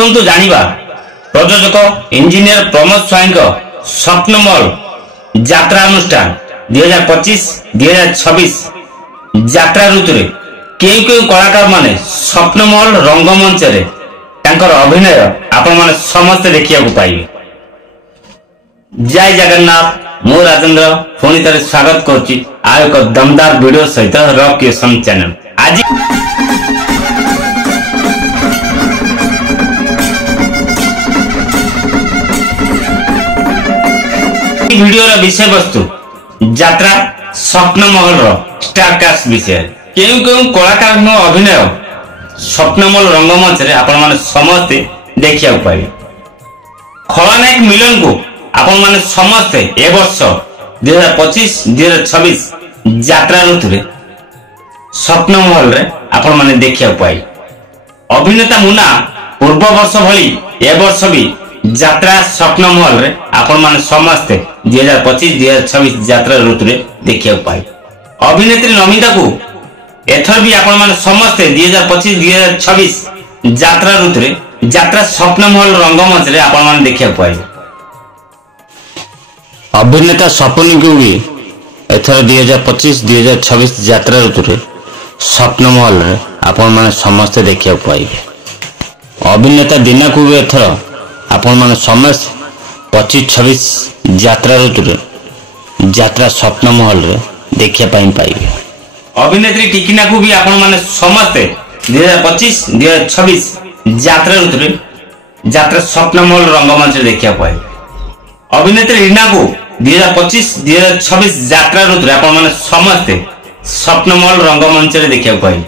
आसंतु जानिबा प्रयोजक इंजीनियर प्रमोद स्वाई स्वप्नमहल यात्रा अनुष्ठान 2025-2026 यात्रा ऋतु रे केउ केउ कलाकार माने स्वप्नमहल रंगमंच रे तांकर अभिनय आपण माने समस्त देखिया को पाइबे। जय जगन्नाथ मो राजेंद्र पुणी थे स्वागत करुच्ची आ एक दमदार वीडियो सहित रॉक क्रिएशन चैनल। आज वीडियो विषय वस्तु यात्रा स्वप्नमहल स्टार कास्ट विषय केउ केउ कलाकार अभिनय स्वप्नमहल रंगमंच रे आपण माने समस्त देखिया पाइबे। खलनायक मिलन को आपण माने समस्त ए वर्ष 2025-2026 यात्रा ऋतु रे स्वप्नमहल रे आपण माने देखिया पाइबे। अभिनेता मुना पूर्व वर्ष भली ए वर्ष भी यात्रा स्वप्नमहल रे आपण माने समस्त 2025-2026 यात्रा ऋतु रे देखिया पाइबे। अभिनेत्री नमिता को एथर भी आपण माने समस्त 2025-2026 यात्रा ऋतु रे यात्रा स्वप्नमहल रंगमंच रे आपण माने देखिया पाइबे। अभिनेता स्वप्नी को भी एथर 2025-2026 यात्रा ऋतु रे स्वप्नमहल रे आपण माने समस्त देखिया पाइबे। अभिनेता दीना को भी एथर आपण माने समस्त 25-26 यात्रा ऋतु रे यात्रा स्वप्नमहल रे देखिया पाइबे। अभिनेत्री टिकिना को भी आपण माने समस्त 2025-2026 यात्रा ऋतु रे यात्रा स्वप्नमहल रंगमंच रे देखिया पाइबे। अभिनेत्री रीना को 2025-2026 यात्रा ऋतु रे आपण माने समस्त स्वप्नमहल रंगमंच रे देखिया पाइबे।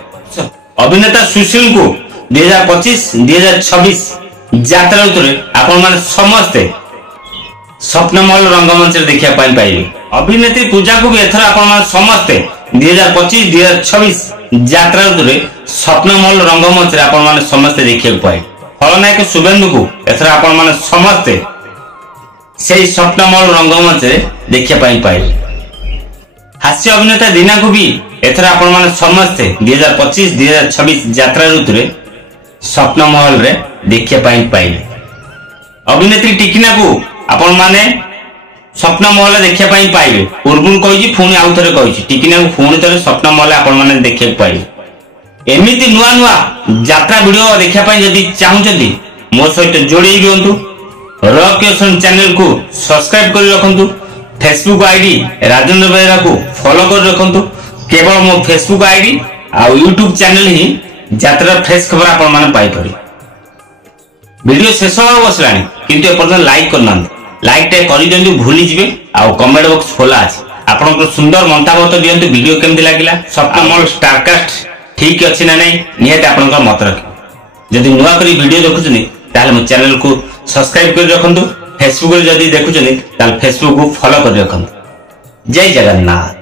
अभिनेता सुशील को 2025-2026 यात्रा ऋतु रे आपण माने समस्त स्वप्नमहल रंगमंच रे देखिया पाइबे। अभिनेत्री पूजा को भी एथर आपण माने समस्त 2025-2026 यात्रा ऋतु रे स्वप्नमहल रंगमंच रे आपण माने समस्त देखिया पाइबे। खलनायक शुभेंदु को एथर आपण माने समस्त सेही स्वप्नमहल रंगमंच रे देखिया पाइबे। हास्य अभिनेता दीना को भी एथर आपण माने समस्त 2025-2026 यात्रा ऋतु रे स्वप्नमहल रे देखिया पाइबे। अभिनेत्री टिकिना को आपण माने स्वप्नमहल देखिया पाइबे। पूर्व कहि पुणी आउ थरे कहि टिकिना को पुणी थरे स्वप्नमहल आपण माने देखिया पाइबे। एमिति नुआ नुआ यात्रा वीडियो देखिया पाई जदी चाहुचंती मो सहित जोड़ी दियंतु। रॉक क्रिएशन चैनल को सब्सक्राइब कर रखंतु। फेसबुक आईडी राजेंद्र बेहरा को फॉलो कर रखंतु। केवल मो फेसबुक आईडी आ यूट्यूब चैनल ही यात्रा फ्रेश खबर आपण माने पाई पड़ी। वीडियो शेष हो बसलानी किंतु एपर्तन लाइक करना लाइक टे करि दियंतु भूली जिवे आ कमेंट बॉक्स खोला अछि। आपन सुंदर मंतव्य दियंतु वीडियो केमति लागिला स्वप्नमहल स्टारकास्ट ठीक अछि ना नहीं निहत आपन मत रख। जदि नुआ करी वीडियो देखुछनी ताले मो चैनल को सब्सक्राइब कर रखंतु। फेसबुक रे जदि देखुछनी ताले फेसबुक को फॉलो कर रखंतु। जय जगन्नाथ।